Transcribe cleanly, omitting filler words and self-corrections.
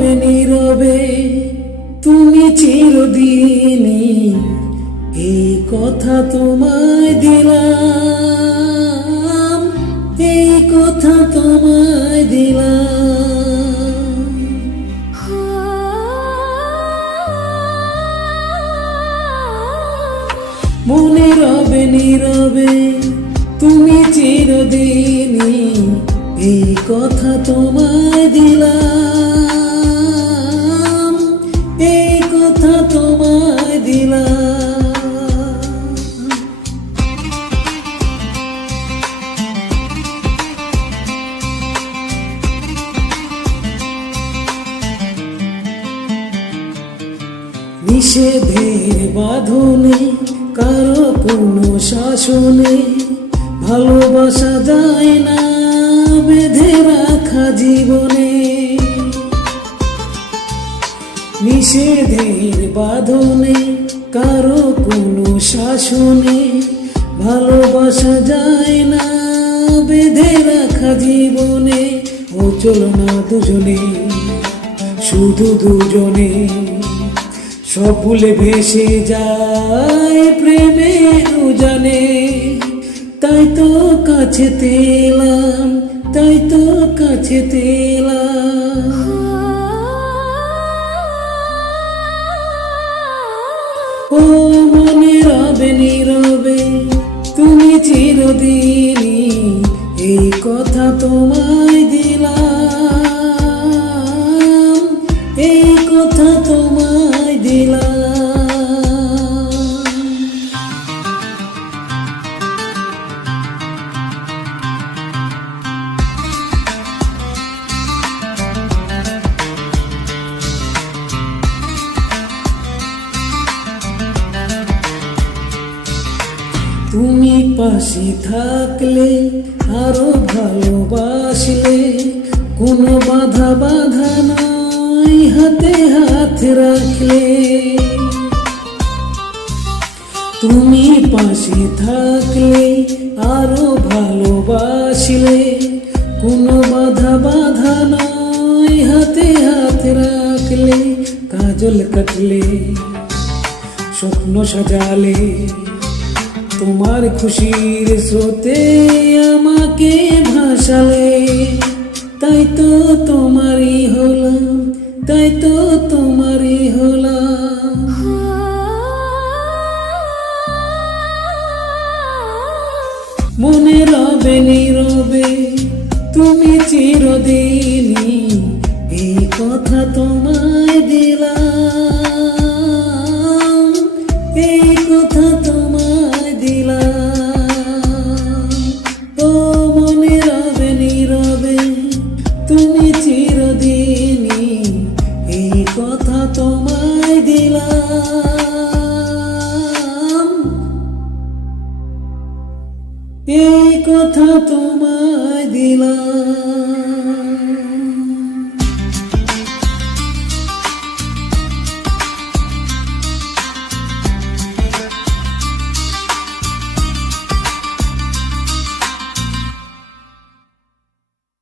রবে নীরবে তুমি চিরদিনই, এই কথা তোমায় দিলাম, এই কথা তোমায় দিলাম। মনে রবে নীরবে তুমি চিরদিনই, এই কথা তোমায় দিলাম, এই কথা তোমায় দিলাম। নিষেধের বাঁধনে কারো কোনো শাসনে ভালোবাসা যায় না বেঁধে রাখা জীবনে। নিষেধের বাঁধনে কারো কোনো শাসনে ভালোবাসা যায় না বেঁধে রাখা জীবনে। ও চলো না দুজনে, শুধু দুজনে, সব ভুলে ভেসে যায় প্রেমের উজানে। তাই তো কাছে তেলাম, তাই তো কাছে তেলাম। ও মনে রবে নীরবে তুমি চিরদিনই, এই কথা তোমায় দিলাম, এই কথা তোমায় দিলাম। তুমি পাশে থাকলে আরো ভালোবাসলে, কোনো বাধা বাধা নাই হাতে হাত রাখলে। তুমি পাশে থাকলে আরো ভালোবাসলে, কোনো বাধা বাধা নাই হাতে হাত রাখলে। কাজল কাটলে স্বপ্ন সাজালে, তোমার খুশির স্রোতে আমাকে ভাসালে। তাই তো তোমারই হলাম, তাই তো তোমারই হলাম। মনে রবে নীরবে তুমি চিরদিনই, এই কথা তো